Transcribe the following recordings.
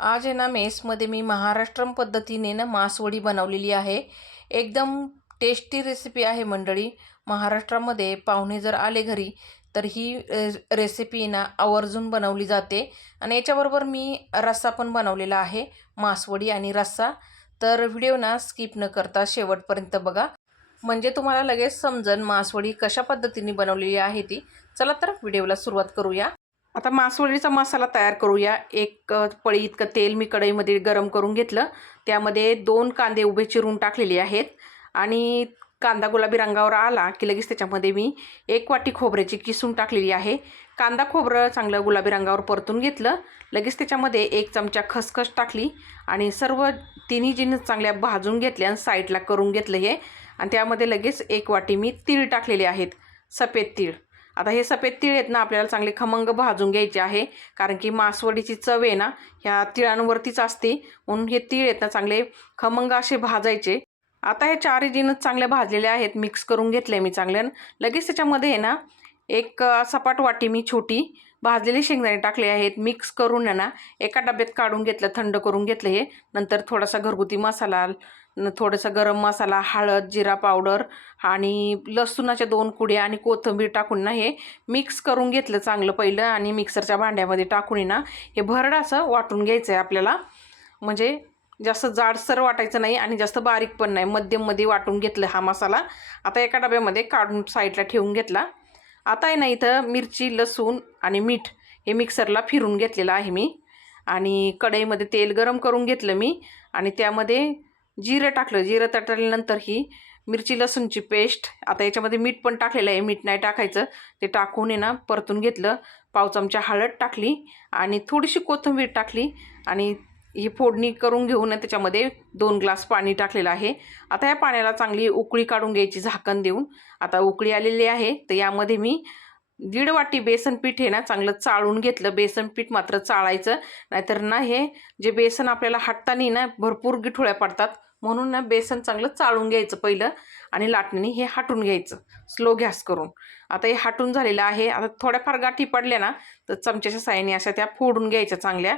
आज आहे ना मेसमध्ये मी महाराष्ट्रम पद्धतीने ना मासवडी बनवलेली आहे. एकदम टेस्टी रेसिपी आहे मंडळी. महाराष्ट्रामध्ये पाहुणे जर आले घरी तर ही रेसिपी ना आवर्जून बनवली जाते. आणि याच्याबरोबर मी रस्सा पण बनवलेला आहे मासवडी आणि रस्सा. तर व्हिडिओ ना स्किप न करता शेवटपर्यंत बघा. म्हणजे तुम्हाला लगेच समजन मासवडी कशा पद्धतीने बनवलेली आहे ती. चला तर व्हिडिओला सुरुवात करूया. आता मासवडीचा मसाला तयार करूया. एक पळी इतकं तेल मी कढईमध्ये गरम करून घेतलं. त्यामध्ये दोन कांदे उभे चिरून टाकलेले आहेत. आणि कांदा गुलाबी रंगावर आला की लगेच त्याच्यामध्ये मी एक वाटी खोबऱ्याची किसून टाकलेली आहे. कांदा खोबरं चांगलं गुलाबी रंगावर परतून घेतलं. लगेच त्याच्यामध्ये एक चमचा खसखस टाकली आणि सर्व तिन्ही जिन्स चांगल्या भाजून घेतल्या आणि साईडला करून घेतलं हे. आणि त्यामध्ये लगेच एक वाटी मी तीळ टाकलेले आहेत. सफेद तीळ. आता हे सफेद तीळ आहेत ना आपल्याला चांगले खमंग भाजून घ्यायचे आहे. कारण की मासवडीची चव आहे ना ह्या तिळांवरतीच असते. म्हणून हे तीळ आहेत ना चांगले खमंग असे भाजायचे. आता हे चारही जिनस चांगले भाजलेले आहेत. मिक्स करून घेतले मी चांगल्या लगेच त्याच्यामध्ये आहे ना एक सपाट वाटी मी छोटी भाजलेले शेंगदाणे टाकले आहेत. मिक्स करून ना एका डब्यात काढून घेतलं थंड करून घेतलं हे. नंतर थोडासा घरगुती मसाला न थोडासा गरम मसाला हळद जिरा पावडर आणि लसूणाच्या दोन कुड्या आणि कोथिंबीर टाकून ना हे मिक्स करून घेतलं चांगलं पहिलं आणि मिक्सरच्या भांड्यामध्ये टाकून ना हे भरड असं वाटून घ्यायचं आहे आपल्याला. म्हणजे जास्त जाडसर वाटायचं नाही आणि जास्त बारीक पण नाही. मध्यममध्ये वाटून घेतलं हा मसाला. आता एका डब्यामध्ये काढून साईडला ठेवून घेतला. आता आहे ना इथं मिरची लसूण आणि मीठ हे मिक्सरला फिरून घेतलेलं आहे मी. आणि कढईमध्ये तेल गरम करून घेतलं मी. आणि त्यामध्ये जिरं टाकलं. जिरं तटल्यानंतर ही मिरची लसूणची पेस्ट. आता याच्यामध्ये मीठ पण टाकलेलं आहे. मीठ नाही टाकायचं. ते टाकून आहे ना परतून घेतलं. पाव चमचा हळद टाकली आणि थोडीशी कोथिंबीर टाकली आणि ही फोडणी करून घेऊन त्याच्यामध्ये दोन ग्लास पाणी टाकलेलं आहे. आता या पाण्याला चांगली उकळी काढून घ्यायची झाकण देऊन. आता उकळी आलेली आहे. तर यामध्ये मी दीड वाटी बेसन पीठ हे ना चांगलं चाळून घेतलं. बेसन पीठ मात्र चाळायचं. नाहीतर ना हे जे बेसन आपल्याला हाटताना ना भरपूर गिठोळ्या पडतात म्हणून ना बेसन चांगलं चाळून घ्यायचं पहिलं आणि लाटणीने हे हाटून घ्यायचं. स्लो गॅस करून. आता हे हाटून झालेलं आहे. आता थोड्याफार गाठी पडल्या ना तर चमच्याच्या साहाय्याने अशा त्या फोडून घ्यायच्या चांगल्या.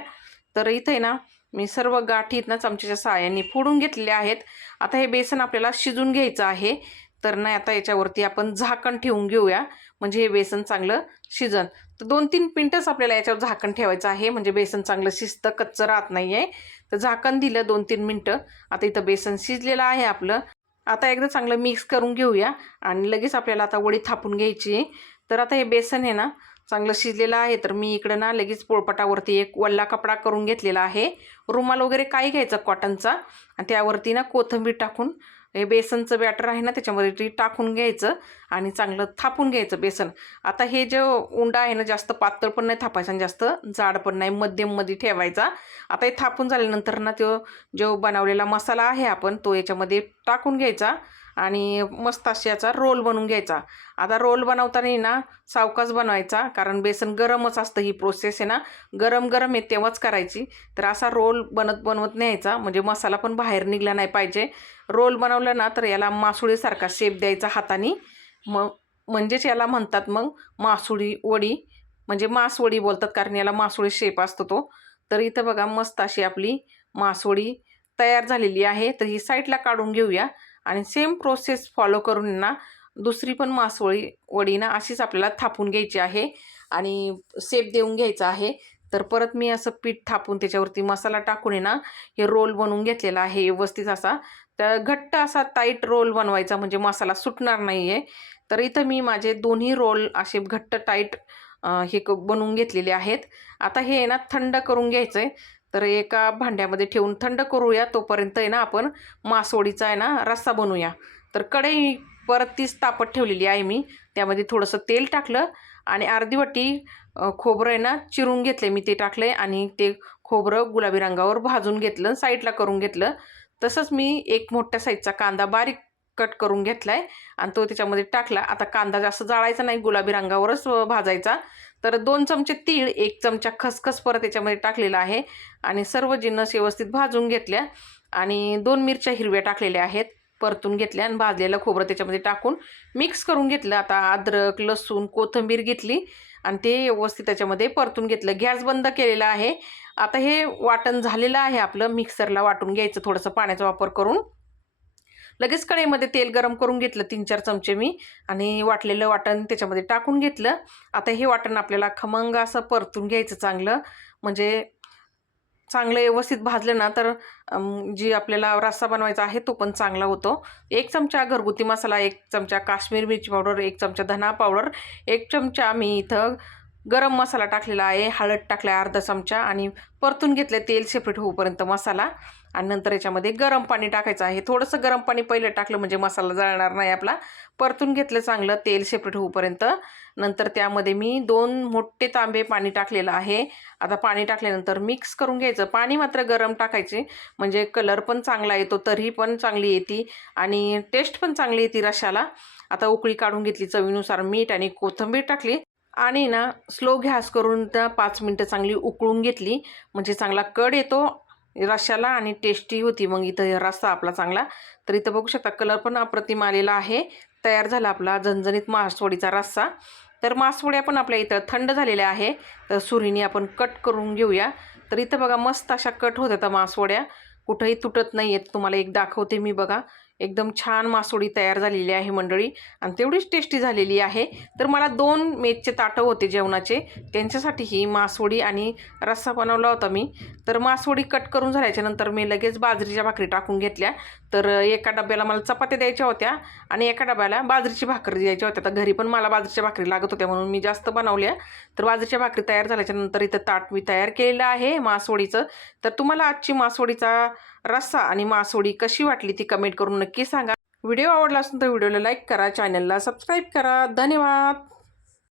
तर इथे ना मी सर्व गाठी इथनं चमच्याच्या साहाय्याने फोडून घेतलेल्या आहेत आता हे बेसन आपल्याला शिजून घ्यायचं आहे. तर नाही आता याच्यावरती आपण झाकण ठेवून घेऊया. म्हणजे हे बेसन चांगलं शिजन. तर दोन तीन मिनटंच आपल्याला याच्यावर झाकण ठेवायचं आहे. म्हणजे बेसन चांगलं शिजतं कच्चं राहत नाही आहे तर झाकण दिलं दोन तीन मिनटं. आता इथं बेसन शिजलेलं आहे आपलं. आता एकदा चांगलं मिक्स करून घेऊया. आणि लगेच आपल्याला आता वडी थापून घ्यायची आहे. तर आता हे बेसन आहे ना चांगलं शिजलेलं आहे तर मी इकडं ना लगेच पोळपटावरती एक वल्ला कपडा करून घेतलेला आहे. रुमाल वगैरे काही घ्यायचा कॉटनचा आणि त्यावरती ना कोथिंबीर टाकून हे बेसनचं बॅटर आहे ना त्याच्यामध्ये ते टाकून घ्यायचं आणि चांगलं थापून घ्यायचं बेसन. आता हे जे उंडा आहे ना जास्त पातळ पण नाही थापायचा आणि जास्त जाड पण नाही मध्यममध्ये ठेवायचा. आता हे थापून झाल्यानंतर ना तो जो बनवलेला मसाला आहे आपण तो याच्यामध्ये टाकून घ्यायचा. आणि मस्त अशी याचा रोल बनवून घ्यायचा. आता रोल बनवताना ना सावकाच बनवायचा कारण बेसन गरमच असतं ही प्रोसेस आहे ना. गरम गरम आहे तेव्हाच करायची. तर असा रोल बनत बनवत न्यायचा म्हणजे मसाला पण बाहेर निघला नाही पाहिजे. रोल बनवला ना तर याला मासुळीसारखा शेप द्यायचा हाताने. मग म्हणजेच याला म्हणतात मग मासुळी वडी. म्हणजे मासवडी बोलतात कारण याला मासुळी शेप असतो तो. तर इथं बघा मस्त अशी आपली मासवडी तयार झालेली आहे. तर ही साईडला काढून घेऊया. आणि सेम प्रोसेस फॉलो करून ना दुसरी पण मासोळी वडी ना अशीच आपल्याला थापून घ्यायची आहे आणि सेप देऊन घ्यायचा आहे. तर परत मी असं पीठ थापून त्याच्यावरती मसाला टाकून आहे ना हे रोल बनवून घेतलेला आहे व्यवस्थित असा. तर घट्ट असा टाईट रोल बनवायचा म्हणजे मसाला सुटणार नाही आहे तर इथं मी माझे दोन्ही रोल असे घट्ट टाईट हे क बनवून घेतलेले आहेत. आता हे आहे ना थंड करून घ्यायचं आहे तर एका भांड्यामध्ये ठेवून थंड करूया. तोपर्यंत आहे ना आपण मासवडीचा आहे ना रस्सा बनवूया. तर कढई परत तीच तापत ठेवलेली आहे मी. त्यामध्ये थोडंसं तेल टाकलं आणि अर्धी वाटी खोबरं आहे ना चिरून घेतले मी ते टाकले आणि ते खोबरं गुलाबी रंगावर भाजून घेतलं साईडला करून घेतलं. तसंच मी एक मोठ्या साईजचा कांदा बारीक कट करून घेतला आहे आणि तो त्याच्यामध्ये टाकला. आता कांदा जास्त जाळायचा नाही गुलाबी रंगावरच भाजायचा. तर दोन चमचे तीळ एक चमचा खसखस परत त्याच्यामध्ये टाकलेला आहे. आणि सर्व जिन्नस व्यवस्थित भाजून घेतल्या. आणि दोन मिरच्या हिरव्या टाकलेल्या आहेत परतून घेतल्या आणि भाजलेलं खोबरं त्याच्यामध्ये टाकून मिक्स करून घेतलं. आता अद्रक लसूण कोथिंबीर घेतली आणि ते व्यवस्थित त्याच्यामध्ये परतून घेतलं. गॅस बंद केलेला आहे. आता हे वाटण झालेलं आहे आपलं. मिक्सरला वाटून घ्यायचं थोडंसं पाण्याचा वापर करून. लगेच कढईमध्ये तेल गरम करून घेतलं तीन चार चमचे मी आणि वाटलेलं वाटण त्याच्यामध्ये टाकून घेतलं. आता हे वाटण आपल्याला खमंग असं परतून घ्यायचं चांगलं. म्हणजे चांगलं व्यवस्थित भाजलं ना तर जी आपल्याला रस्सा बनवायचा आहे तो पण चांगला होतो. एक चमचा घरगुती मसाला एक चमचा काश्मीर मिरची पावडर एक चमचा धना पावडर एक चमचा मी इथं गरम मसाला टाकलेला आहे हळद टाकला अर्धा चमचा आणि परतून घेतलं तेल सेपरेट होऊपर्यंत मसाला. आणि नंतर याच्यामध्ये गरम पाणी टाकायचं आहे. थोडंसं गरम पाणी पहिलं टाकलं म्हणजे मसाला जळणार नाही आपला. परतून घेतलं चांगलं तेल सेपरेट होऊपर्यंत. नंतर त्यामध्ये मी दोन मोठे तांबे पाणी टाकलेलं आहे. आता पाणी टाकल्यानंतर मिक्स करून घ्यायचं. पाणी मात्र गरम टाकायचे. म्हणजे कलर पण चांगला येतो तरी पण चांगली येते. आणि टेस्ट पण चांगली येते रशाला आता उकळी काढून घेतली चवीनुसार मीठ आणि कोथिंबीर टाकली. आणि ना स्लो गॅस करून त्या पाच मिनटं चांगली उकळून घेतली. म्हणजे चांगला कड येतो रशाला आणि टेस्टी होती. मग इथं रस्सा आपला चांगला. तर इथं बघू शकता कलर पण अप्रतिम आलेला आहे. तयार झाला आपला झणझणीत मासवडीचा रस्सा. तर मासवड्या पण आपल्या इथं थंड झालेल्या आहे. तर सुरीने आपण कट करून घेऊया. तर इथं बघा मस्त अशा कट होत्या त्या मासवड्या. कुठंही तुटत नाही आहेत तुम्हाला एक दाखवते मी बघा. एकदम छान मासोळी तयार झालेली आहे मंडळी. आणि तेवढीच टेस्टी झालेली आहे. तर मला दोन मेजचे ताटं होते जेवणाचे. त्यांच्यासाठी ही मासवडी आणि रस्सा बनवला होता मी. तर मासोळी कट करून झाल्याच्यानंतर मी लगेच बाजरीच्या भाकरी टाकून घेतल्या. तर एका डब्याला मला चपात्या द्यायच्या होत्या आणि एका डब्याला बाजरीची भाकरी द्यायच्या होत्या. तर घरी पण मला बाजरीच्या भाकरी लागत होत्या म्हणून मी जास्त बनवल्या. तर बाजरीच्या भाकरी तयार झाल्याच्यानंतर इथं ताट मी तयार केलेलं आहे मासवडीचं तर तुम्हाला आजची मासोळीचा रस्सा आणि मासोळी कशी वाटली ती कमेंट करून नक्की सांगा. व्हिडिओ आवडला असेल तर व्हिडिओला लाईक करा चॅनलला सबस्क्राईब करा. धन्यवाद!